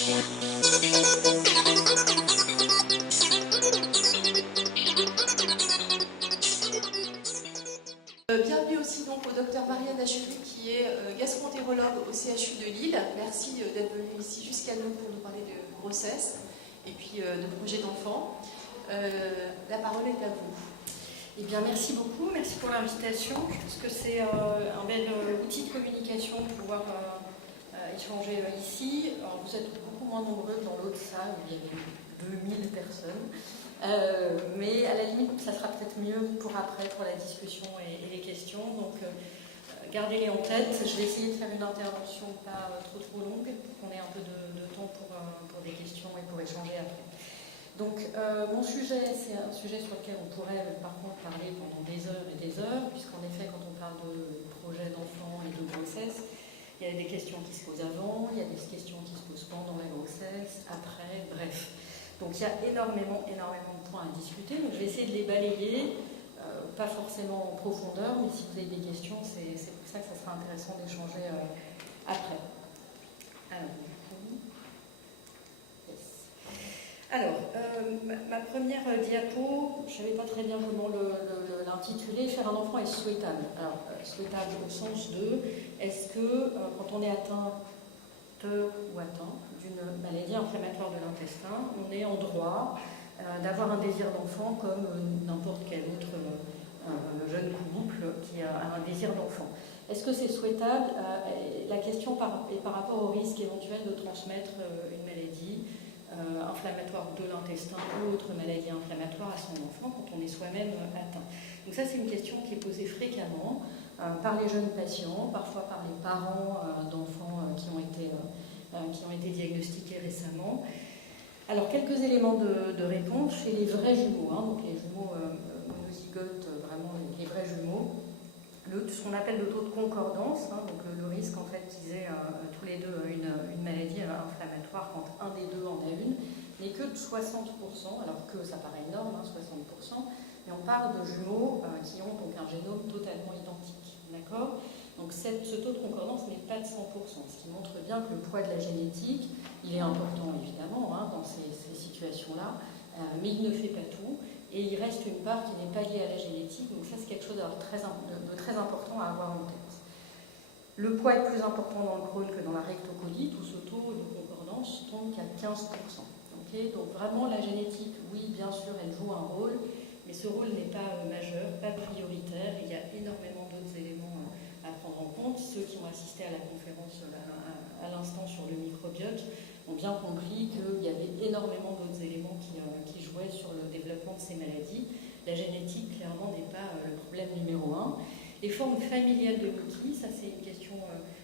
Bienvenue aussi donc au docteur Marianne Achuru qui est gastro-entérologue au CHU de Lille. Merci d'être venue ici jusqu'à nous pour nous parler de grossesse et puis de projet d'enfant. La parole est à vous. Eh bien, merci beaucoup, merci pour l'invitation. Je pense que c'est un bel outil de communication pour pouvoir échanger ici. Alors, vous êtes beaucoup moins nombreux dans l'autre salle où il y avait 2000 personnes. Mais à la limite, ça sera peut-être mieux pour après, pour la discussion et les questions. Donc, gardez-les en tête. Je vais essayer de faire une intervention pas trop longue, pour qu'on ait un peu de temps pour des questions et pour échanger après. Donc, mon sujet, c'est un sujet sur lequel on pourrait par contre parler pendant des heures et des heures, puisqu'en effet, quand on parle de projet d'enfant et de grossesse, il y a des questions qui se posent avant, il y a des questions qui se posent pendant la grossesse, après, bref. Donc il y a énormément de points à discuter. Donc je vais essayer de les balayer, pas forcément en profondeur, mais si vous avez des questions, c'est pour ça que ça sera intéressant d'échanger après. Alors, ma première diapo, je ne savais pas très bien comment l'intituler, faire un enfant est souhaitable. Alors, souhaitable au sens de, est-ce que quand on est atteint d'une maladie inflammatoire de l'intestin, on est en droit d'avoir un désir d'enfant comme n'importe quel autre jeune couple qui a un désir d'enfant. Est-ce que c'est souhaitable? La question est par rapport au risque éventuel de transmettre une maladie inflammatoire de l'intestin ou autre maladie inflammatoire à son enfant quand on est soi-même atteint. Donc ça, c'est une question qui est posée fréquemment par les jeunes patients, parfois par les parents d'enfants qui ont été diagnostiqués récemment. Alors, quelques éléments de réponse chez les vrais jumeaux, donc les jumeaux monozygotes, vraiment les vrais jumeaux, ce qu'on appelle le taux de concordance, donc le risque en fait qu'ils aient tous les deux une maladie inflammatoire quand un des deux en a une, n'est que de 60%, alors que ça paraît énorme, 60%, mais on parle de jumeaux qui ont donc un génome totalement identique, d'accord? Donc ce taux de concordance n'est pas de 100%, ce qui montre bien que le poids de la génétique, il est important évidemment dans ces situations-là, mais il ne fait pas tout. Et il reste une part qui n'est pas liée à la génétique, donc ça c'est quelque chose de très important à avoir en tête. Le poids est plus important dans le Crohn que dans la rectocolite, où ce taux de concordance tombe qu'à 15%. Okay, donc vraiment la génétique, oui bien sûr elle joue un rôle, mais ce rôle n'est pas majeur, pas prioritaire, il y a énormément d'autres éléments à prendre en compte. Ceux qui ont assisté à la conférence à l'instant sur le microbiote ont bien compris qu'il y avait énormément d'autres éléments qui jouaient sur le développement de ces maladies. La génétique, clairement, n'est pas le problème numéro 1. Les formes familiales de Miki, ça c'est une question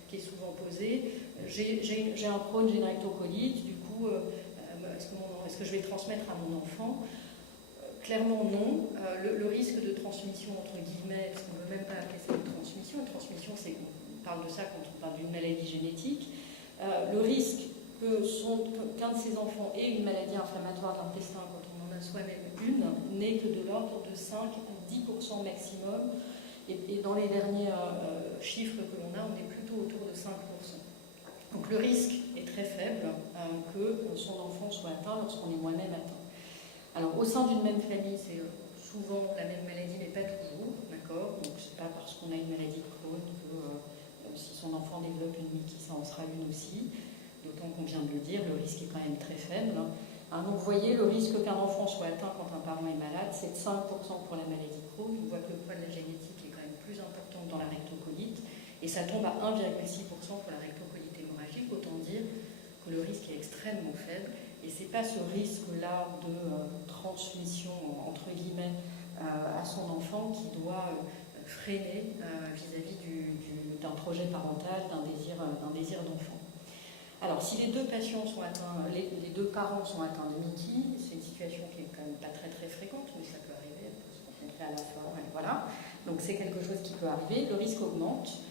qui est souvent posée. J'ai un Crohn, j'ai une rectocolite, du coup, est-ce que je vais transmettre à mon enfant? Clairement non. Le risque de transmission, entre guillemets, parce qu'on ne veut même pas appeler ça une transmission, c'est qu'on parle de ça quand on parle d'une maladie génétique. Le risque qu'un de ces enfants ait une maladie inflammatoire de l'intestin quand on en a soi-même une n'est que de l'ordre de 5 à 10% maximum. Et dans les derniers chiffres que l'on a, on est plutôt autour de 5%. Donc le risque est très faible que son enfant soit atteint lorsqu'on est moi-même atteint. Alors au sein d'une même famille, c'est souvent la même maladie, mais pas toujours, d'accord? Donc c'est pas parce qu'on a une maladie de Crohn que si son enfant développe une Miki, ça en sera une aussi. D'autant qu'on vient de le dire, le risque est quand même très faible. Donc vous voyez, le risque qu'un enfant soit atteint quand un parent est malade, c'est de 5% pour la maladie de Crohn. On voit que le poids de la génétique est quand même plus important que dans la rectocolite. Et ça tombe à 1,6% pour la rectocolite hémorragique. Autant dire que le risque est extrêmement faible. Et ce n'est pas ce risque-là de transmission, entre guillemets, à son enfant qui doit freiner vis-à-vis d'un projet parental, d'un désir d'enfant. Alors, si les deux patients sont atteints, les deux parents sont atteints de Miki, c'est une situation qui est quand même pas très fréquente, mais ça peut arriver, on peut se rencontrer à la fois, voilà. Donc c'est quelque chose qui peut arriver. Le risque augmente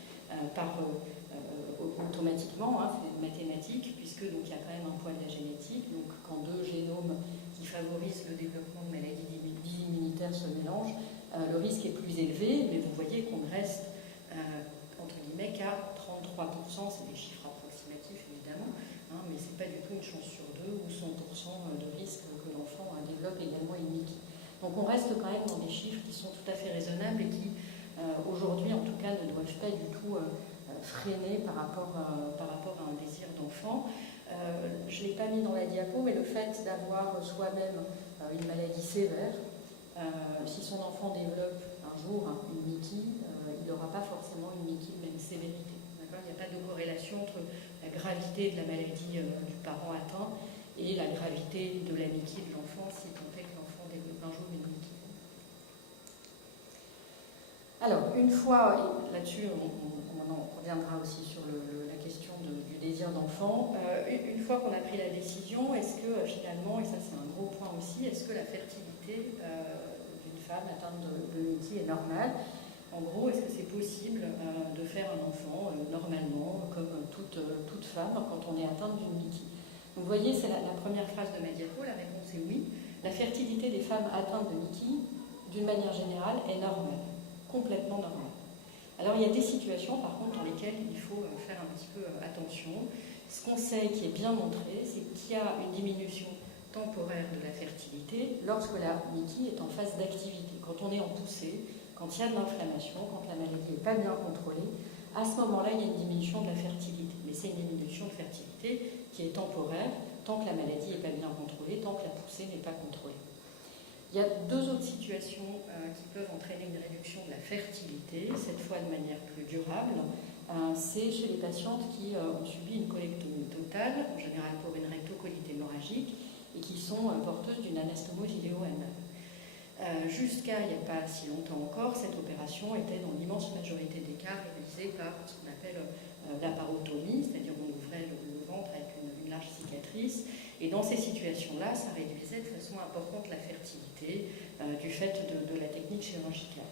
automatiquement, c'est mathématique, puisque donc il y a quand même un poids de la génétique. Donc quand deux génomes qui favorisent le développement de maladies immunitaires se mélangent, le risque est plus élevé, mais vous voyez qu'on reste entre guillemets qu'à 33%, c'est des chiffres approximatifs évidemment, mais c'est pas du tout une chance sur 2 ou 100% de risque que l'enfant développe également une Mickey. Donc on reste quand même dans des chiffres qui sont tout à fait raisonnables et qui, aujourd'hui en tout cas, ne doivent pas du tout freiner par rapport à un désir d'enfant. Je ne l'ai pas mis dans la diapo, mais le fait d'avoir soi-même une maladie sévère, si son enfant développe un jour une Mickey, il n'aura pas forcément une Mickey de même sévérité. Il n'y a pas de corrélation entre la gravité de la maladie du parent atteint et la gravité de la Mickey de l'enfant, si tant est que l'enfant développe un jour une Mickey. Alors, une fois, et là-dessus on en reviendra aussi sur la question du désir d'enfant, une fois qu'on a pris la décision, est-ce que finalement, et ça c'est un gros point aussi, est-ce que la fertilité d'une femme atteinte de Mickey est normale? En gros, est-ce que c'est possible de faire un enfant normalement, comme toute femme, quand on est atteinte d'une Mickey? Donc vous voyez, c'est la première phrase de ma diapo, la réponse est oui. La fertilité des femmes atteintes de Mickey, d'une manière générale, est normale, complètement normale. Alors il y a des situations, par contre, dans lesquelles il faut faire un petit peu attention. Ce qu'on sait, qui est bien montré, c'est qu'il y a une diminution temporaire de la fertilité lorsque la Mickey est en phase d'activité. Quand on est en poussée, quand il y a de l'inflammation, quand la maladie n'est pas bien contrôlée, à ce moment-là, il y a une diminution de la fertilité. Mais c'est une diminution de fertilité qui est temporaire, tant que la maladie n'est pas bien contrôlée, tant que la poussée n'est pas contrôlée. Il y a deux autres situations qui peuvent entraîner une réduction de la fertilité, cette fois de manière plus durable. C'est chez les patientes qui ont subi une colectomie totale, en général pour une rectocolite hémorragique, et qui sont porteuses d'une anastomose iléo-anale. Jusqu'à il n'y a pas si longtemps encore, cette opération était dans l'immense majorité des cas réalisée par ce qu'on appelle laparotomie, c'est-à-dire on ouvrait le ventre avec une large cicatrice. Et dans ces situations-là, ça réduisait de façon importante la fertilité du fait de la technique chirurgicale.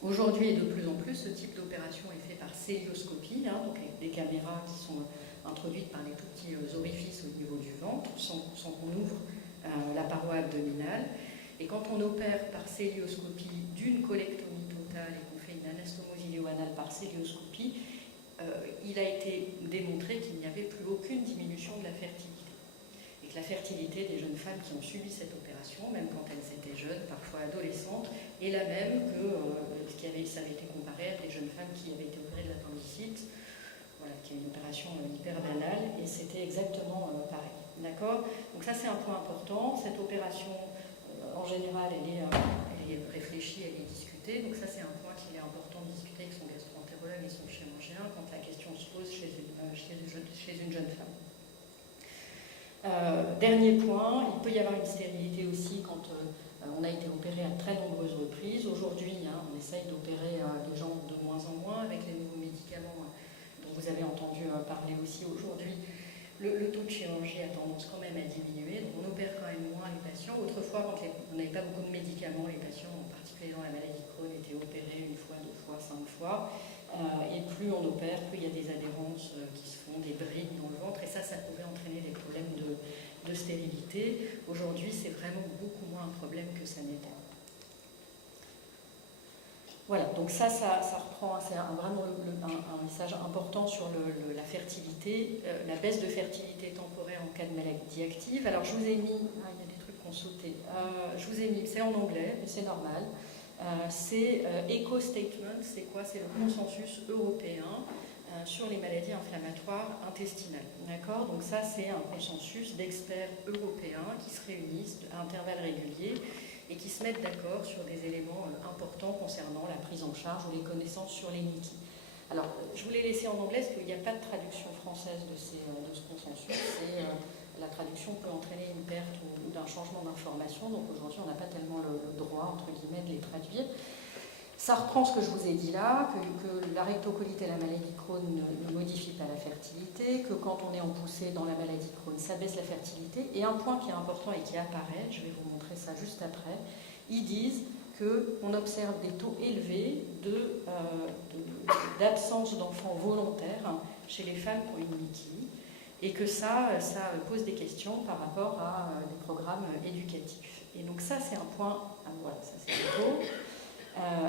Aujourd'hui et de plus en plus, ce type d'opération est fait par célioscopie, donc avec des caméras qui sont introduites par les tout petits orifices au niveau du ventre, sans qu'on ouvre la paroi abdominale. Et quand on opère par célioscopie d'une colectomie totale et qu'on fait une anastomose iléo-anale par célioscopie, il a été démontré qu'il n'y avait plus aucune diminution de la fertilité. Et que la fertilité des jeunes femmes qui ont subi cette opération, même quand elles étaient jeunes, parfois adolescentes, est la même que ça avait été comparé à des jeunes femmes qui avaient été opérées de l'appendicite, voilà, qui est une opération hyperbanale, et c'était exactement pareil. D'accord ? Donc ça c'est un point important. Cette opération, en général, elle est réfléchie, elle est discutée. Donc ça, c'est un point qu'il est important de discuter avec son gastro-entérologue et son chirurgien quand la question se pose chez une jeune femme. Dernier point, il peut y avoir une stérilité aussi quand on a été opéré à très nombreuses reprises. Aujourd'hui, on essaye d'opérer les gens de moins en moins avec les nouveaux médicaments dont vous avez entendu parler aussi aujourd'hui. Le taux de chirurgie a tendance quand même à diminuer, donc on opère quand même moins les patients. Autrefois, quand on n'avait pas beaucoup de médicaments, les patients, en particulier dans la maladie de Crohn, étaient opérés 1 fois, 2 fois, 5 fois. Et plus on opère, plus il y a des adhérences qui se font, des brides dans le ventre, et ça pouvait entraîner des problèmes de stérilité. Aujourd'hui, c'est vraiment beaucoup moins un problème que ça n'était. Voilà, donc ça reprend, c'est vraiment un message important sur la fertilité, la baisse de fertilité temporaire en cas de maladie active. Alors je vous ai mis, il y a des trucs qu'on sautait, je vous ai mis, c'est en anglais, mais c'est normal, c'est ECO Statement, c'est quoi? C'est le consensus européen sur les maladies inflammatoires intestinales. D'accord? Donc ça c'est un consensus d'experts européens qui se réunissent à intervalles réguliers et qui se mettent d'accord sur des éléments importants concernant la prise en charge ou les connaissances sur les Mickey. Alors, je vous l'ai laissé en anglais parce qu'il n'y a pas de traduction française de ce consensus. La traduction peut entraîner une perte ou d'un changement d'information, donc aujourd'hui on n'a pas tellement le droit, entre guillemets, de les traduire. Ça reprend ce que je vous ai dit là, que la rectocolite et la maladie de Crohn ne modifient pas la fertilité, que quand on est en poussée dans la maladie de Crohn, ça baisse la fertilité. Et un point qui est important et qui apparaît, je vais vous montrer ça juste après, ils disent qu'on observe des taux élevés d'absence d'enfants volontaires chez les femmes qui ont une Mickey, et que ça pose des questions par rapport à des programmes éducatifs. Et donc ça, c'est un point, voilà, ça c'est le taux.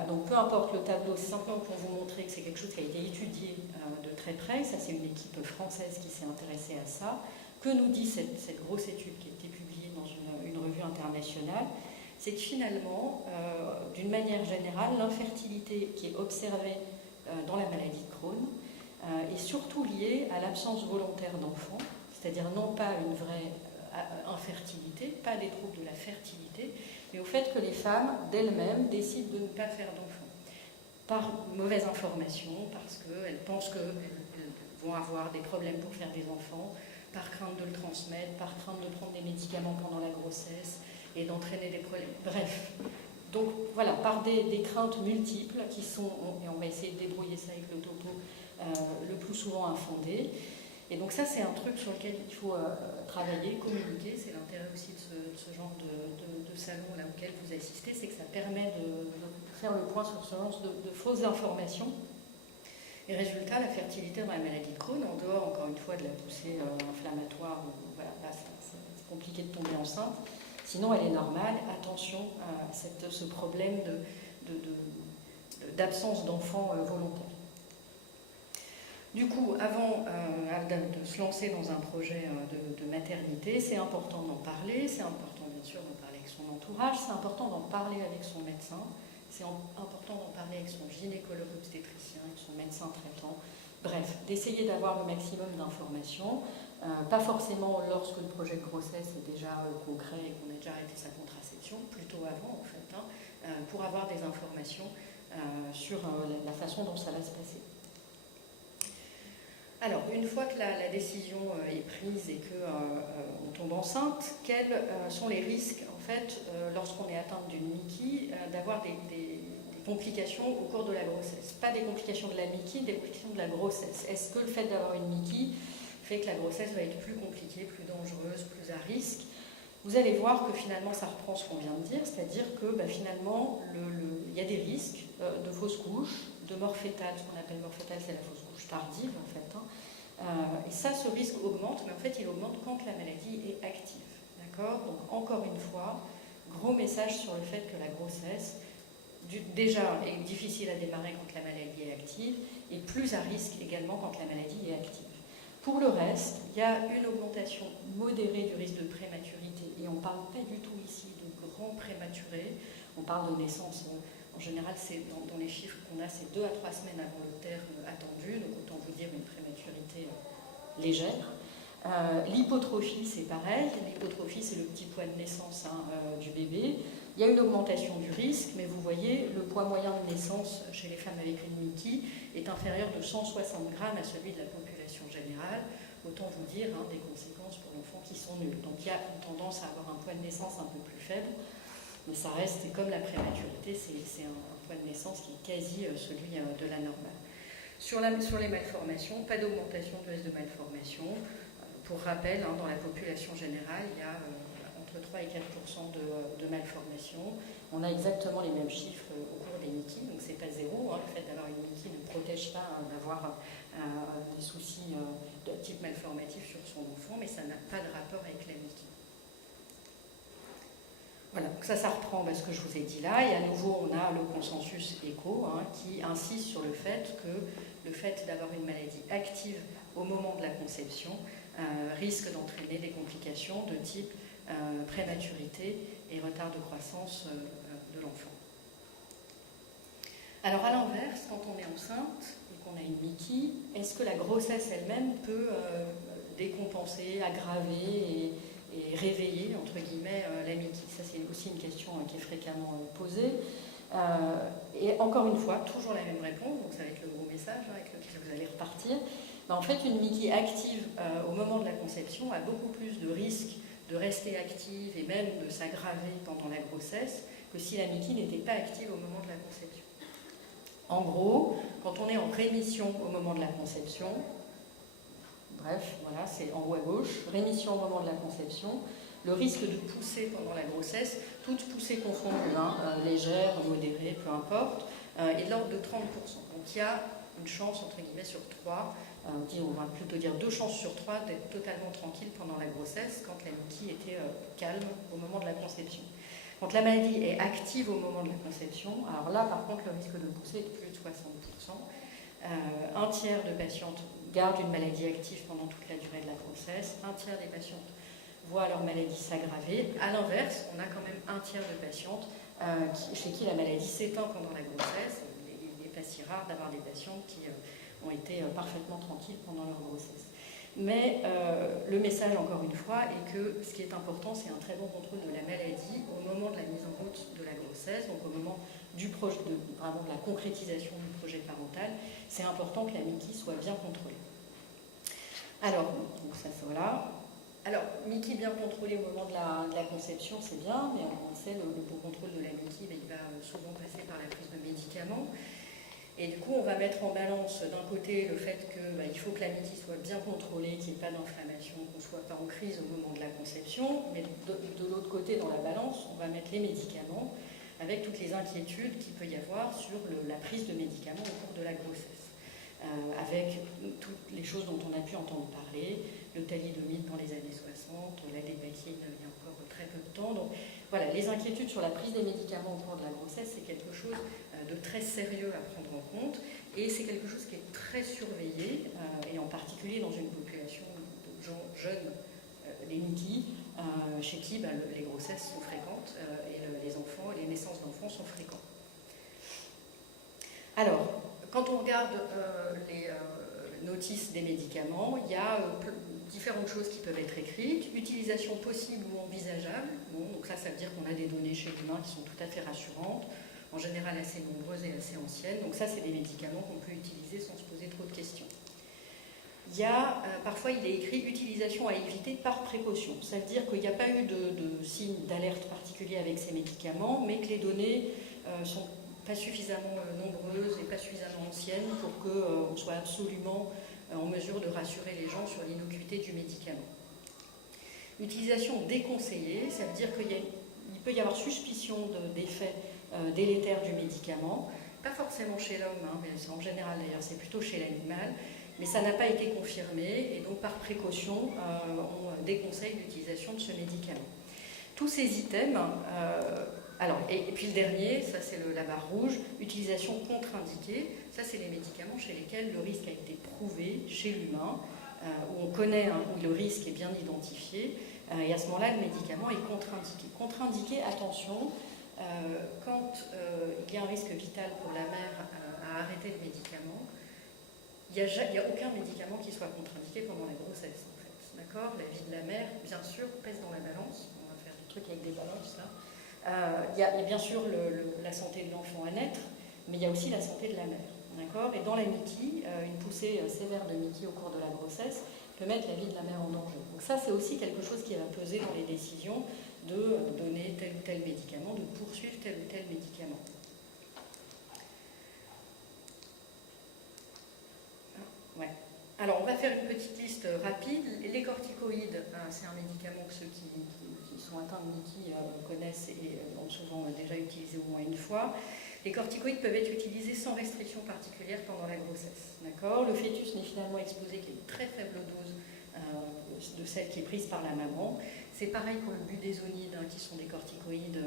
Donc peu importe le tableau, c'est simplement pour vous montrer que c'est quelque chose qui a été étudié de très près. Ça c'est une équipe française qui s'est intéressée à ça, que nous dit cette grosse étude qui a été publiée dans une revue internationale? C'est que finalement, d'une manière générale, l'infertilité qui est observée dans la maladie de Crohn est surtout liée à l'absence volontaire d'enfants, c'est-à-dire non pas une vraie infertilité, pas des troubles de la fertilité, mais au fait que les femmes d'elles-mêmes décident de ne pas faire d'enfants, par mauvaise information, parce qu'elles pensent qu'elles vont avoir des problèmes pour faire des enfants, par crainte de le transmettre, par crainte de prendre des médicaments pendant la grossesse et d'entraîner des problèmes. Bref, donc voilà, par des craintes multiples qui sont, et on va essayer de débrouiller ça avec le topo, le plus souvent infondées. Et donc ça, c'est un truc sur lequel il faut travailler, communiquer. C'est l'intérêt aussi de ce genre de salon là auquel vous assistez, c'est que ça permet de faire le point sur ce genre de fausses informations. Et résultat, la fertilité dans la maladie de Crohn, en dehors encore une fois de la poussée inflammatoire, voilà, là, c'est compliqué de tomber enceinte. Sinon, elle est normale. Attention à ce problème d'absence d'enfants volontaires. Du coup, avant de se lancer dans un projet de maternité, c'est important d'en parler, c'est important bien sûr d'en parler avec son entourage, c'est important d'en parler avec son médecin, c'est important d'en parler avec son gynécologue obstétricien, avec son médecin traitant, bref, d'essayer d'avoir le maximum d'informations, pas forcément lorsque le projet de grossesse est déjà concret et qu'on a déjà arrêté sa contraception, plutôt avant en fait, pour avoir des informations sur la façon dont ça va se passer. Alors, une fois que la décision est prise et qu'on tombe enceinte, quels sont les risques, en fait, lorsqu'on est atteinte d'une MICI, d'avoir des complications au cours de la grossesse? Pas des complications de la MICI, des complications de la grossesse. Est-ce que le fait d'avoir une MICI fait que la grossesse va être plus compliquée, plus dangereuse, plus à risque? Vous allez voir que finalement, ça reprend ce qu'on vient de dire, c'est-à-dire que finalement, il y a des risques de fausse couche, de mort fétale. Ce qu'on appelle mort fétale, c'est la fausse couche tardive, en fait. Et ça, ce risque augmente, mais en fait, il augmente quand la maladie est active. D'accord? Donc, encore une fois, gros message sur le fait que la grossesse, déjà, est difficile à démarrer quand la maladie est active, et plus à risque également quand la maladie est active. Pour le reste, il y a une augmentation modérée du risque de prématurité, et on ne parle pas du tout ici de grands prématurés, on parle de naissance. En général, c'est dans les chiffres qu'on a, c'est 2 à 3 semaines avant le terme attendu, donc autant vous dire une prématurité légère. L'hypotrophie, c'est pareil. L'hypotrophie, c'est le petit poids de naissance du bébé. Il y a une augmentation du risque, mais vous voyez, le poids moyen de naissance chez les femmes avec une MICI est inférieur de 160 grammes à celui de la population générale. Autant vous dire des conséquences pour l'enfant qui sont nulles. Donc il y a une tendance à avoir un poids de naissance un peu plus faible. Mais ça reste, comme la prématurité, c'est un poids de naissance qui est quasi celui de la normale. Sur les malformations, pas d'augmentation du risque de malformation. Pour rappel, dans la population générale, il y a entre 3 et 4% de malformations. On a exactement les mêmes chiffres au cours des MICI, donc c'est pas zéro. Le fait d'avoir une MICI ne protège pas d'avoir des soucis de type malformatif sur son enfant, mais ça n'a pas de rapport avec la MICI. Voilà, donc ça reprend ce que je vous ai dit là, et à nouveau on a le consensus ECHO qui insiste sur le fait d'avoir une maladie active au moment de la conception risque d'entraîner des complications de type prématurité et retard de croissance de l'enfant. Alors à l'inverse, quand on est enceinte et qu'on a une MICI, est-ce que la grossesse elle-même peut décompenser, aggraver et réveiller, entre guillemets, la MICI? Ça, c'est aussi une question qui est fréquemment posée. Et encore une fois, toujours la même réponse, donc ça va être le gros message avec lequel vous allez repartir. En fait, une MICI active au moment de la conception a beaucoup plus de risques de rester active et même de s'aggraver pendant la grossesse que si la MICI n'était pas active au moment de la conception. En gros, quand on est en rémission au moment de la conception, bref, voilà, c'est en haut à gauche, rémission au moment de la conception, le risque de pousser pendant la grossesse, toute poussée confondue, légère, modérée, peu importe, est de l'ordre de 30%. Donc il y a une chance, entre guillemets, sur 3, on va plutôt dire 2 chances sur 3 d'être totalement tranquille pendant la grossesse quand la MICI était calme au moment de la conception. Quand la maladie est active au moment de la conception, alors là, par contre, le risque de pousser est de plus de 60%. Un tiers de patientes gardent une maladie active pendant toute la durée de la grossesse. Un tiers des patientes voient leur maladie s'aggraver. À l'inverse, on a quand même un tiers de patientes chez qui la maladie s'éteint pendant la grossesse. Il n'est pas si rare d'avoir des patientes qui ont été parfaitement tranquilles pendant leur grossesse. Mais le message, encore une fois, est que ce qui est important, c'est un très bon contrôle de la maladie au moment de la mise en route de la grossesse, donc au moment vraiment de la concrétisation du projet parental. C'est important que la MICI soit bien contrôlée. Alors, donc ça, voilà. Alors, MICI bien contrôlée au moment de la conception, c'est bien, mais on sait, le bon contrôle de la MICI, il va souvent passer par la prise de médicaments. Et du coup, on va mettre en balance d'un côté le fait qu'il faut que la MICI soit bien contrôlée, qu'il n'y ait pas d'inflammation, qu'on ne soit pas en crise au moment de la conception, mais de l'autre côté, dans la balance, on va mettre les médicaments avec toutes les inquiétudes qu'il peut y avoir sur la prise de médicaments au cours de la grossesse. Avec toutes les choses dont on a pu entendre parler, le thalidomide dans les années 60, la dépakine il y a encore très peu de temps. Donc voilà, les inquiétudes sur la prise des médicaments au cours de la grossesse, c'est quelque chose de très sérieux à prendre en compte, et c'est quelque chose qui est très surveillé, et en particulier dans une population de gens jeunes, les MICI, chez qui les grossesses sont fréquentes et les naissances d'enfants sont fréquentes. Alors, quand on regarde les notices des médicaments, il y a différentes choses qui peuvent être écrites. Utilisation possible ou envisageable. Bon, donc ça veut dire qu'on a des données chez l'humain qui sont tout à fait rassurantes, en général assez nombreuses et assez anciennes. Donc ça, c'est des médicaments qu'on peut utiliser sans se poser trop de questions. Il y a, parfois, il est écrit utilisation à éviter par précaution. Ça veut dire qu'il n'y a pas eu de signe d'alerte particulier avec ces médicaments, mais que les données sont pas suffisamment nombreuses et pas suffisamment anciennes pour qu'on soit absolument en mesure de rassurer les gens sur l'innocuité du médicament. Utilisation déconseillée, ça veut dire qu'il peut y avoir suspicion d'effets délétères du médicament, pas forcément chez l'homme, mais en général d'ailleurs, c'est plutôt chez l'animal, mais ça n'a pas été confirmé, et donc par précaution, on déconseille l'utilisation de ce médicament. Tous ces items, et puis le dernier, ça c'est la barre rouge, utilisation contre-indiquée, ça c'est les médicaments chez lesquels le risque a été prouvé chez l'humain, où on connaît, où le risque est bien identifié, et à ce moment-là le médicament est contre-indiqué. Contre-indiqué, attention, quand il y a un risque vital pour la mère à arrêter le médicament, il n'y a aucun médicament qui soit contre-indiqué pendant la grossesse, en fait. D'accord ? La vie de la mère, bien sûr, pèse dans la balance. On va faire des trucs avec des balances, là. Il y a bien sûr la santé de l'enfant à naître, mais il y a aussi la santé de la mère. D'accord ? Et dans la MICI, une poussée sévère de MICI au cours de la grossesse peut mettre la vie de la mère en danger. Donc ça, c'est aussi quelque chose qui va peser dans les décisions de donner tel ou tel médicament, de poursuivre tel ou tel médicament. Ouais. Alors, on va faire une petite liste rapide. Les corticoïdes, c'est un médicament que ceux qui sont atteints de MICI connaissent et ont souvent déjà utilisé au moins une fois. Les corticoïdes peuvent être utilisés sans restriction particulière pendant la grossesse. D'accord ? Le fœtus n'est finalement exposé qu'à une très faible dose de celle qui est prise par la maman. C'est pareil pour le budésonide, qui sont des corticoïdes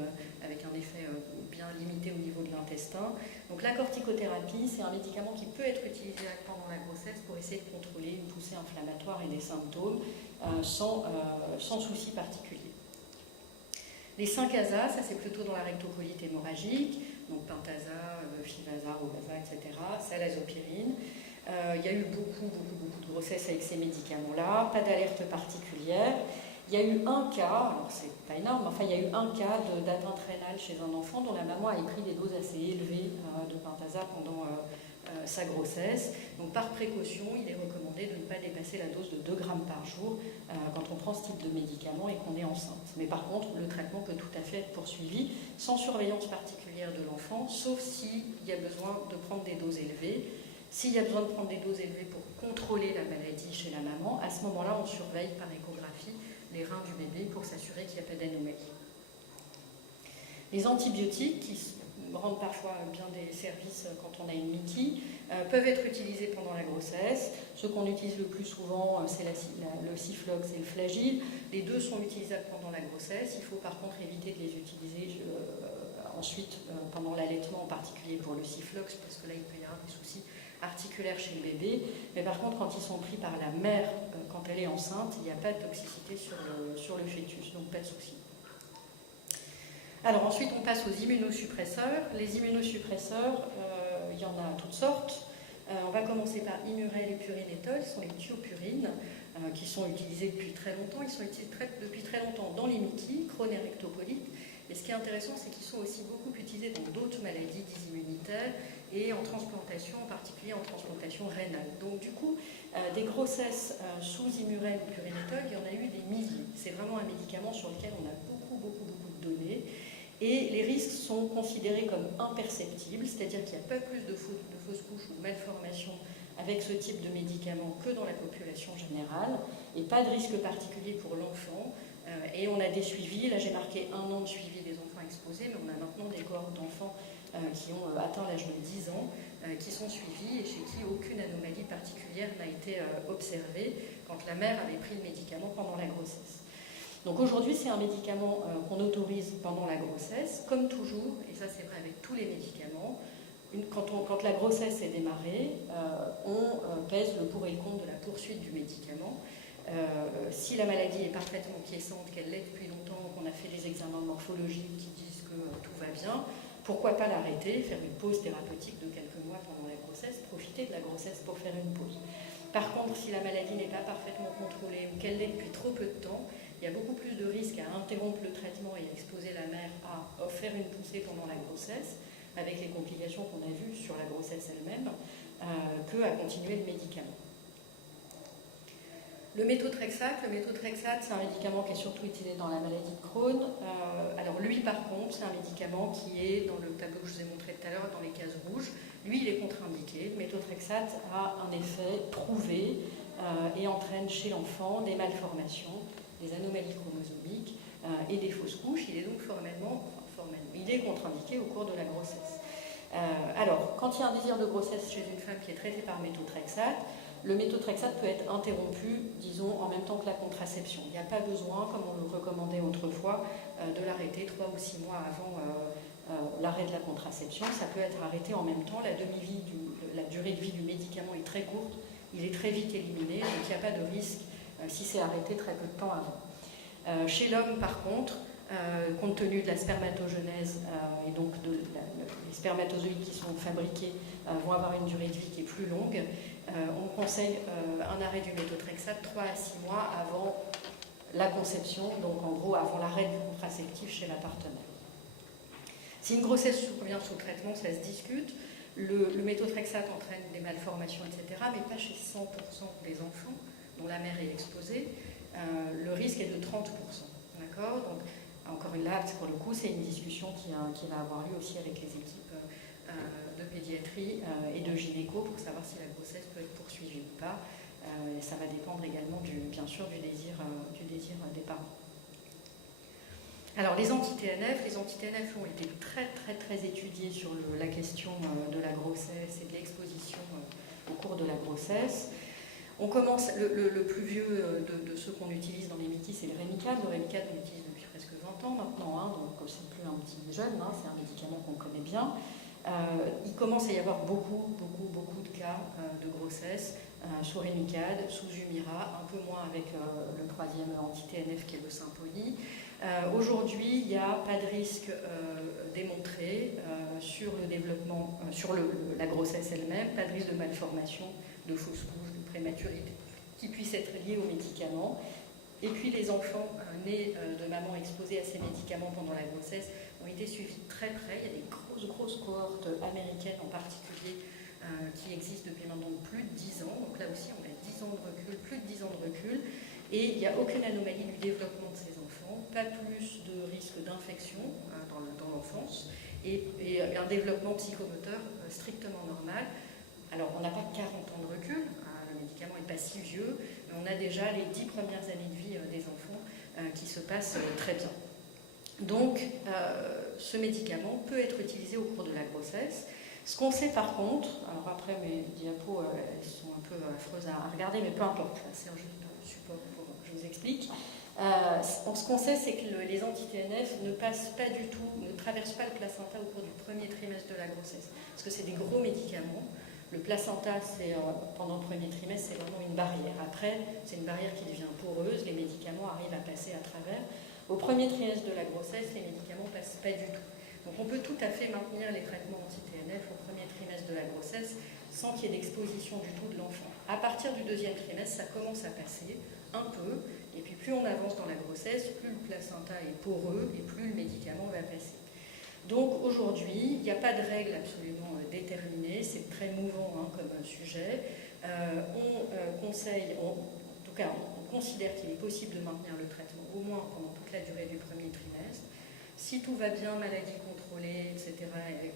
avec un effet bien limité au niveau de l'intestin. Donc la corticothérapie, c'est un médicament qui peut être utilisé pendant la grossesse pour essayer de contrôler une poussée inflammatoire et des symptômes sans souci particulier. Les 5-ASA, ça c'est plutôt dans la rectocolite hémorragique, donc pentasa, fivasa, robasa, etc., salazopyrine. Il y a eu beaucoup de grossesses avec ces médicaments-là, pas d'alerte particulière. Il y a eu un cas, alors c'est pas énorme, mais enfin il y a eu un cas d'atteinte rénale chez un enfant dont la maman a pris des doses assez élevées de pentasa pendant sa grossesse. Donc par précaution, il est recommandé de ne pas dépasser la dose de 2 grammes par jour quand on prend ce type de médicament et qu'on est enceinte. Mais par contre, le traitement peut tout à fait être poursuivi sans surveillance particulière de l'enfant, sauf s'il y a besoin de prendre des doses élevées. S'il y a besoin de prendre des doses élevées pour contrôler la maladie chez la maman, à ce moment-là, on surveille par échographie les reins du bébé pour s'assurer qu'il n'y a pas d'anomalie. Les antibiotiques, qui rendent parfois bien des services quand on a une MICI, peuvent être utilisés pendant la grossesse. Ce qu'on utilise le plus souvent, c'est le Ciflox et le Flagyl. Les deux sont utilisables pendant la grossesse. Il faut par contre éviter de les utiliser ensuite pendant l'allaitement, en particulier pour le Ciflox, parce que là, il peut y avoir des soucis articulaire chez le bébé, mais par contre quand ils sont pris par la mère quand elle est enceinte, il n'y a pas de toxicité sur le fœtus, donc pas de souci. Alors ensuite on passe aux immunosuppresseurs. Les immunosuppresseurs, il y en a toutes sortes. On va commencer par Immurel et Purinethol, ce sont les thiopurines qui sont utilisés depuis très longtemps. Ils sont utilisés depuis très longtemps dans les MICI, Crohn et rectocolite. Et ce qui est intéressant, c'est qu'ils sont aussi beaucoup utilisés dans d'autres maladies dites immunitaires et en transplantation, en particulier en transplantation rénale. Donc du coup, des grossesses sous Immurel ou Purinethol, il y en a eu des milliers. C'est vraiment un médicament sur lequel on a beaucoup de données. Et les risques sont considérés comme imperceptibles, c'est-à-dire qu'il n'y a pas plus de fausses couches ou de malformations avec ce type de médicament que dans la population générale, et pas de risque particulier pour l'enfant. Et on a des suivis, là j'ai marqué 1 an de suivi des enfants exposés, mais on a maintenant des cohortes d'enfants qui ont atteint l'âge de 10 ans, qui sont suivis et chez qui aucune anomalie particulière n'a été observée quand la mère avait pris le médicament pendant la grossesse. Donc aujourd'hui, c'est un médicament qu'on autorise pendant la grossesse, comme toujours, et ça c'est vrai avec tous les médicaments. Quand la grossesse est démarrée, on pèse le pour et le contre de la poursuite du médicament. Si la maladie est parfaitement quiescente, qu'elle l'est depuis longtemps, qu'on a fait des examens morphologiques qui disent que tout va bien, pourquoi pas l'arrêter, faire une pause thérapeutique de quelques mois pendant la grossesse, profiter de la grossesse pour faire une pause. Par contre, si la maladie n'est pas parfaitement contrôlée ou qu'elle l'est depuis trop peu de temps, il y a beaucoup plus de risques à interrompre le traitement et à exposer la mère à faire une poussée pendant la grossesse, avec les complications qu'on a vues sur la grossesse elle-même, qu'à continuer le médicament. Le méthotrexate, c'est un médicament qui est surtout utilisé dans la maladie de Crohn. Alors lui, par contre, c'est un médicament qui est dans le tableau que je vous ai montré tout à l'heure, dans les cases rouges. Lui, il est contre-indiqué. Le méthotrexate a un effet prouvé et entraîne chez l'enfant des malformations, des anomalies chromosomiques et des fausses couches. Il est donc formellement, il est contre-indiqué au cours de la grossesse. Alors, quand il y a un désir de grossesse chez une femme qui est traitée par méthotrexate, le méthotrexate peut être interrompu, disons, en même temps que la contraception. Il n'y a pas besoin, comme on le recommandait autrefois, de l'arrêter 3 ou 6 mois avant l'arrêt de la contraception. Ça peut être arrêté en même temps. La durée de vie du médicament est très courte, il est très vite éliminé, donc il n'y a pas de risque si c'est arrêté très peu de temps avant. Chez l'homme, par contre, compte tenu de la spermatogenèse et donc les spermatozoïdes qui sont fabriqués vont avoir une durée de vie qui est plus longue, on conseille un arrêt du méthotrexate 3 à 6 mois avant la conception, donc en gros avant l'arrêt du contraceptif chez la partenaire. Si une grossesse survient sous traitement, ça se discute. Le méthotrexate entraîne des malformations, etc., mais pas chez 100% des enfants dont la mère est exposée. Le risque est de 30%. D'accord ? Donc, encore une fois, pour le coup, c'est une discussion qui va avoir lieu aussi avec les équipes de pédiatrie et de gynéco pour savoir si la grossesse peut être poursuivie ou pas. Et ça va dépendre également, bien sûr, du désir des parents. Alors, les anti-TNF ont été très étudiés sur la question de la grossesse et de l'exposition au cours de la grossesse. On commence, le plus vieux de ceux qu'on utilise dans les MICI, c'est le Rémicade. Le Rémicade, on l'utilise depuis presque 20 ans maintenant, hein, donc c'est plus un petit jeune, hein, c'est un médicament qu'on connaît bien. Il commence à y avoir beaucoup de cas de grossesse sous Rémicade, sous Humira, un peu moins avec le troisième anti-TNF qui est le Simponi. Aujourd'hui, il n'y a pas de risque démontré sur le développement, sur la grossesse elle-même, pas de risque de malformation, de fausse couche, de prématurité qui puisse être lié aux médicaments. Et puis les enfants nés de mamans exposées à ces médicaments pendant la grossesse ont été suivis très près. Il y a des grosses cohortes américaines en particulier qui existent depuis maintenant plus de 10 ans. Donc là aussi, on a 10 ans de recul, plus de 10 ans de recul. Et il n'y a aucune anomalie du développement de ces enfants, pas plus de risque d'infection dans l'enfance, et un développement psychomoteur strictement normal. Alors, on n'a pas 40 ans de recul, le médicament n'est pas si vieux, mais on a déjà les 10 premières années de vie des enfants qui se passent très bien. Donc, ce médicament peut être utilisé au cours de la grossesse. Ce qu'on sait par contre, alors après mes diapos elles sont un peu affreuses à regarder, mais peu importe, là c'est juste un support pour je vous explique. Ce qu'on sait, c'est que les anti-TNF ne passent pas du tout, ne traversent pas le placenta au cours du premier trimestre de la grossesse, parce que c'est des gros médicaments. Le placenta, pendant le premier trimestre, c'est vraiment une barrière. Après, c'est une barrière qui devient poreuse, les médicaments arrivent à passer à travers. Au premier trimestre de la grossesse, les médicaments ne passent pas du tout. Donc on peut tout à fait maintenir les traitements anti-TNF au premier trimestre de la grossesse sans qu'il y ait d'exposition du tout de l'enfant. À partir du deuxième trimestre, ça commence à passer un peu, et puis plus on avance dans la grossesse, plus le placenta est poreux et plus le médicament va passer. Donc aujourd'hui, il n'y a pas de règle absolument déterminée, c'est très mouvant comme sujet. On conseille, en tout cas on considère qu'il est possible de maintenir le traitement au moins pendant toute la durée du premier trimestre. Si tout va bien, maladie contrôlée, etc., et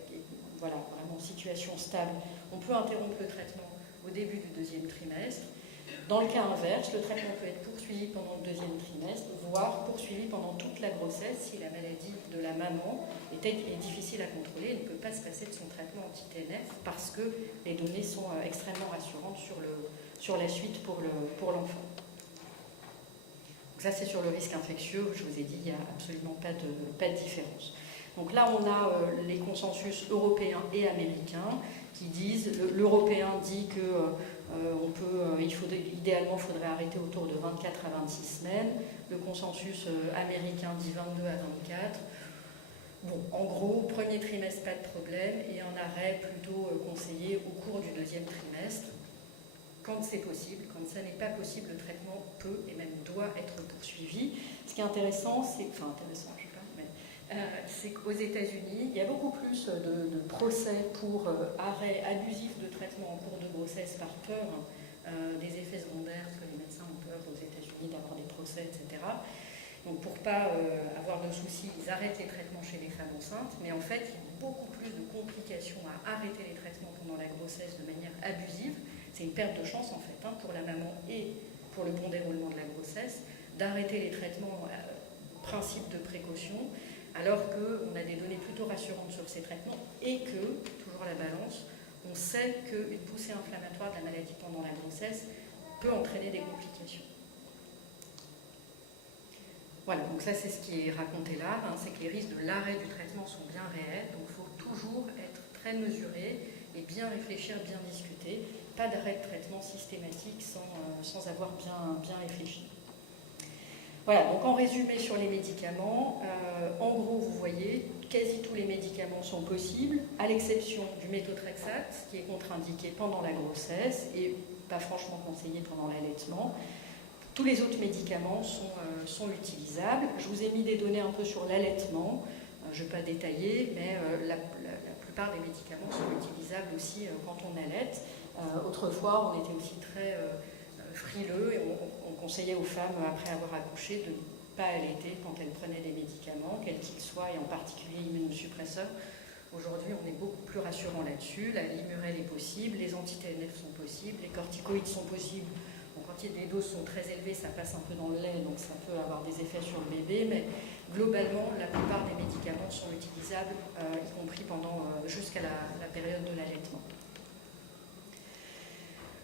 voilà, vraiment situation stable, on peut interrompre le traitement au début du deuxième trimestre. Dans le cas inverse, le traitement peut être poursuivi pendant le deuxième trimestre, voire poursuivi pendant toute la grossesse si la maladie de la maman est difficile à contrôler et ne peut pas se passer de son traitement anti-TNF parce que les données sont extrêmement rassurantes sur la suite pour l'enfant. Ça, c'est sur le risque infectieux. Je vous ai dit, il n'y a absolument pas de différence. Donc là, on a les consensus européens et américains qui disent, l'européen dit que idéalement, il faudrait arrêter autour de 24 à 26 semaines. Le consensus américain dit 22 à 24. Bon, en gros, premier trimestre, pas de problème, et un arrêt plutôt conseillé au cours du deuxième trimestre, quand c'est possible. Quand ça n'est pas possible, le traitement peut et même doit être poursuivi. Ce qui est intéressant, c'est qu'aux États-Unis, il y a beaucoup plus de procès pour arrêt abusif de traitement en cours de grossesse par peur des effets secondaires, parce que les médecins ont peur aux États-Unis d'avoir des procès, etc. Donc pour ne pas avoir de soucis, ils arrêtent les traitements chez les femmes enceintes, mais en fait, il y a beaucoup plus de complications à arrêter les traitements pendant la grossesse de manière abusive. C'est une perte de chance, en fait, pour la maman et pour le bon déroulement de la grossesse, d'arrêter les traitements principe de précaution, alors qu'on a des données plutôt rassurantes sur ces traitements et que, toujours la balance, on sait qu'une poussée inflammatoire de la maladie pendant la grossesse peut entraîner des complications. Voilà, donc ça c'est ce qui est raconté là, c'est que les risques de l'arrêt du traitement sont bien réels, donc il faut toujours être très mesuré et bien réfléchir, bien discuter, pas d'arrêt de traitement systématique sans avoir bien réfléchi. Voilà, donc en résumé sur les médicaments, en gros vous voyez, quasi tous les médicaments sont possibles, à l'exception du méthotrexate, qui est contre-indiqué pendant la grossesse et pas franchement conseillé pendant l'allaitement. Tous les autres médicaments sont utilisables. Je vous ai mis des données un peu sur l'allaitement, je ne vais pas détailler, mais la plupart des médicaments sont utilisables aussi quand on allaite. Autrefois, on était aussi très frileux et on conseillait aux femmes, après avoir accouché, de ne pas allaiter quand elles prenaient des médicaments, quels qu'ils soient, et en particulier immunosuppresseurs. Aujourd'hui, on est beaucoup plus rassurant là-dessus. La Limurel est possible, les anti-TNF sont possibles, les corticoïdes sont possibles. Donc, quand les doses sont très élevées, ça passe un peu dans le lait, donc ça peut avoir des effets sur le bébé, mais globalement, la plupart des médicaments sont utilisables, y compris jusqu'à la période de l'allaitement.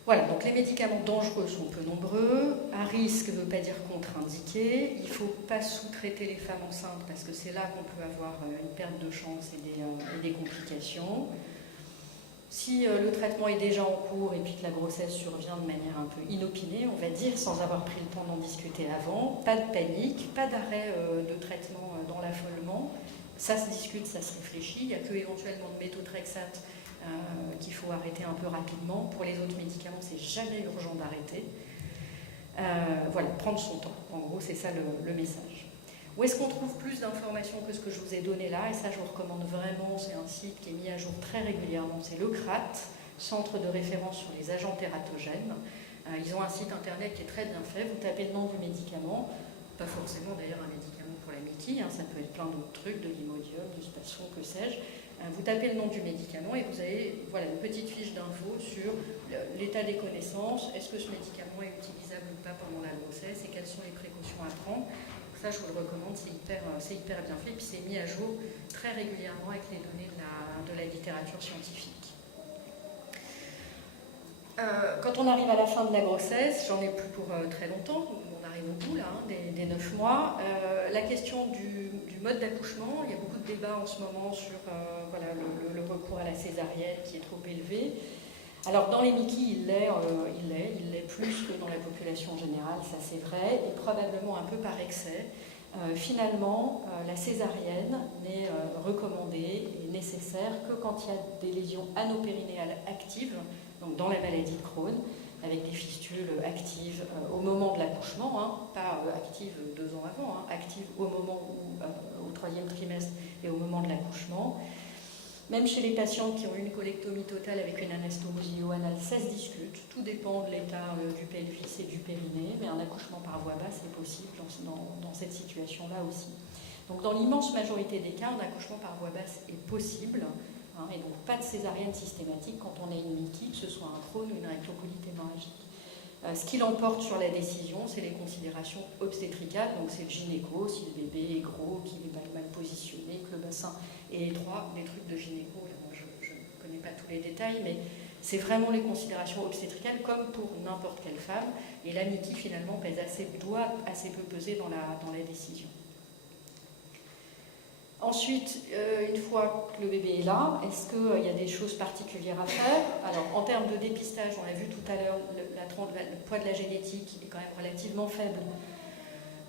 Voilà, donc les médicaments dangereux sont peu nombreux. À risque ne veut pas dire contre-indiqué. Il ne faut pas sous-traiter les femmes enceintes parce que c'est là qu'on peut avoir une perte de chance et des complications. Si le traitement est déjà en cours et puis que la grossesse survient de manière un peu inopinée, on va dire, sans avoir pris le temps d'en discuter avant, pas de panique, pas d'arrêt de traitement dans l'affolement. Ça se discute, ça se réfléchit. Il n'y a que éventuellement de méthotrexate qu'il faut arrêter un peu rapidement. Pour les autres médicaments, c'est jamais urgent d'arrêter. Voilà, prendre son temps. En gros, c'est ça le message. Où est-ce qu'on trouve plus d'informations que ce que je vous ai donné là? Et ça, je vous recommande vraiment. C'est un site qui est mis à jour très régulièrement. C'est le CRAT, Centre de référence sur les agents tératogènes. Ils ont un site internet qui est très bien fait. Vous tapez le nom du médicament, pas forcément d'ailleurs un médicament pour la miquille, ça peut être plein d'autres trucs, de l'imodium, du spasfon, que sais-je. Vous tapez le nom du médicament et vous avez une petite fiche d'infos sur l'état des connaissances, est-ce que ce médicament est utilisable ou pas pendant la grossesse et quelles sont les précautions à prendre. Ça, je vous le recommande, c'est hyper bien fait, puis c'est mis à jour très régulièrement avec les données de la littérature scientifique. Quand on arrive à la fin de la grossesse, j'en ai plus pour très longtemps, on arrive au bout là, des 9 mois, la question du mode d'accouchement, il y a beaucoup de débats en ce moment sur le recours à la césarienne qui est trop élevé. Alors dans les Mickey, il l'est plus que dans la population générale, ça c'est vrai, et probablement un peu par excès. Finalement, la césarienne n'est recommandée et nécessaire que quand il y a des lésions anopérinéales actives, donc dans la maladie de Crohn, avec des fistules actives au moment de l'accouchement, pas actives 2 ans avant, actives au moment au 3e trimestre et au moment de l'accouchement. Même chez les patientes qui ont eu une colectomie totale avec une anastomosie anale, ça se discute. Tout dépend de l'état du pelvis et du périnée, mais un accouchement par voie basse est possible dans cette situation-là aussi. Donc dans l'immense majorité des cas, un accouchement par voie basse est possible, et donc pas de césarienne systématique quand on a une Mickey, que ce soit un Crohn ou une rectocolite hémorragique. Ce qui l'emporte sur la décision, c'est les considérations obstétricales, donc c'est le gynéco, si le bébé est gros, qu'il est mal positionné, que le bassin est étroit, des trucs de gynéco, je ne connais pas tous les détails, mais c'est vraiment les considérations obstétricales comme pour n'importe quelle femme, et la Mickey finalement doit assez peu peser dans la décision. Ensuite, une fois que le bébé est là, est-ce qu'il y a des choses particulières à faire? Alors, en termes de dépistage, on l'a vu tout à l'heure, le poids de la génétique est quand même relativement faible.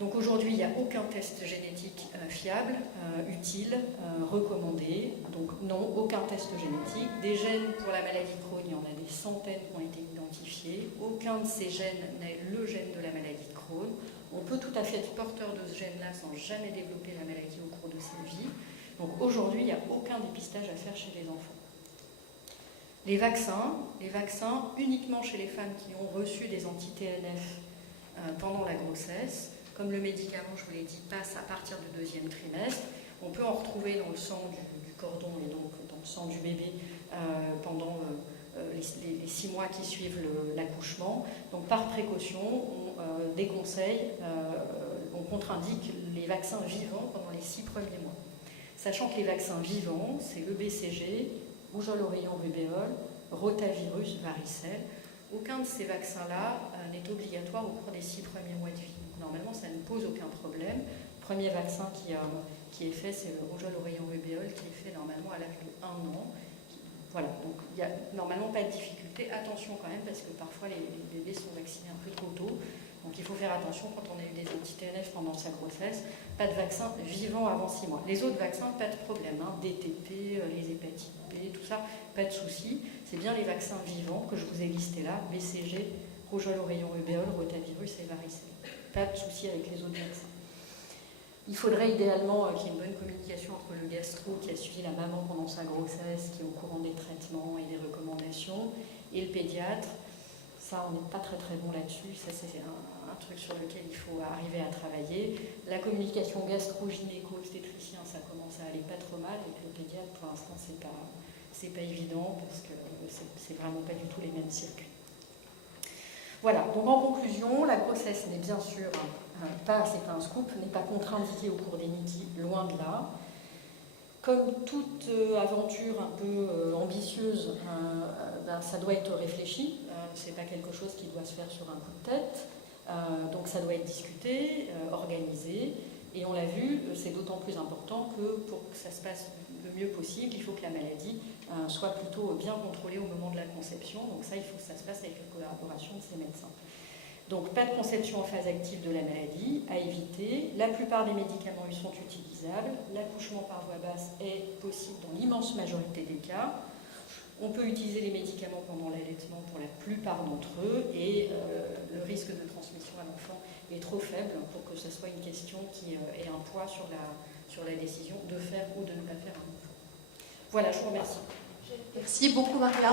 Donc aujourd'hui, il n'y a aucun test génétique fiable, utile, recommandé. Donc non, aucun test génétique. Des gènes pour la maladie de Crohn, il y en a des centaines qui ont été identifiés. Aucun de ces gènes n'est le gène de la maladie de Crohn. On peut tout à fait être porteur de ce gène-là sans jamais développer la maladie au cours de sa vie. Donc aujourd'hui, il n'y a aucun dépistage à faire chez les enfants. Les vaccins uniquement chez les femmes qui ont reçu des anti-TNF pendant la grossesse. Comme le médicament, je vous l'ai dit, passe à partir du 2e trimestre, on peut en retrouver dans le sang du cordon et donc dans le sang du bébé pendant les 6 mois qui suivent l'accouchement. Donc par précaution, on déconseille, on contre-indique les vaccins vivants pendant les 6 premiers mois. Sachant que les vaccins vivants, c'est le BCG, rougeole, oreillon, rubéole, rotavirus, varicelle. Aucun de ces vaccins-là n'est obligatoire au cours des 6 premiers mois de vie. Normalement, ça ne pose aucun problème. Le premier vaccin qui est fait, c'est le rougeole, oreillon, rubéole, qui est fait normalement à l'âge de 1 an. Voilà, donc il n'y a normalement pas de difficulté. Attention quand même, parce que parfois les bébés sont vaccinés un peu trop tôt. Donc il faut faire attention quand on a eu des anti-TNF pendant sa grossesse. Pas de vaccin vivant avant 6 mois. Les autres vaccins, pas de problème. DTP, les hépatites B, tout ça, pas de souci. C'est bien les vaccins vivants que je vous ai listés là, BCG, rougeole, oreillon, rubéole, rotavirus et varicelle. Pas de souci avec les autres vaccins. Il faudrait idéalement qu'il y ait une bonne communication entre le gastro qui a suivi la maman pendant sa grossesse, qui est au courant des traitements et des recommandations, et le pédiatre. Ça, on n'est pas très très bon là-dessus. Ça, c'est un truc sur lequel il faut arriver à travailler. La communication gastro-gynéco-obstétricien, ça commence à aller pas trop mal. Avec le pédiatre, pour l'instant, c'est pas évident parce que c'est vraiment pas du tout les mêmes circuits. Voilà, donc en conclusion, la grossesse n'est bien sûr pas, c'est un scoop, n'est pas contre-indiquée au cours des Mickey, loin de là. Comme toute aventure un peu ambitieuse, ça doit être réfléchi, c'est pas quelque chose qui doit se faire sur un coup de tête, donc ça doit être discuté, organisé, et on l'a vu, c'est d'autant plus important que pour que ça se passe le mieux possible, il faut que la maladie soit plutôt bien contrôlée au moment de la conception. Donc ça, il faut que ça se passe avec la collaboration de ces médecins. Donc pas de conception en phase active de la maladie, à éviter. La plupart des médicaments ils sont utilisables. L'accouchement par voie basse est possible dans l'immense majorité des cas. On peut utiliser les médicaments pendant l'allaitement pour la plupart d'entre eux et le risque de transmission à l'enfant est trop faible pour que ce soit une question qui ait un poids sur la décision de faire ou de ne pas faire un enfant. Voilà, je vous remercie. Merci beaucoup, Maria.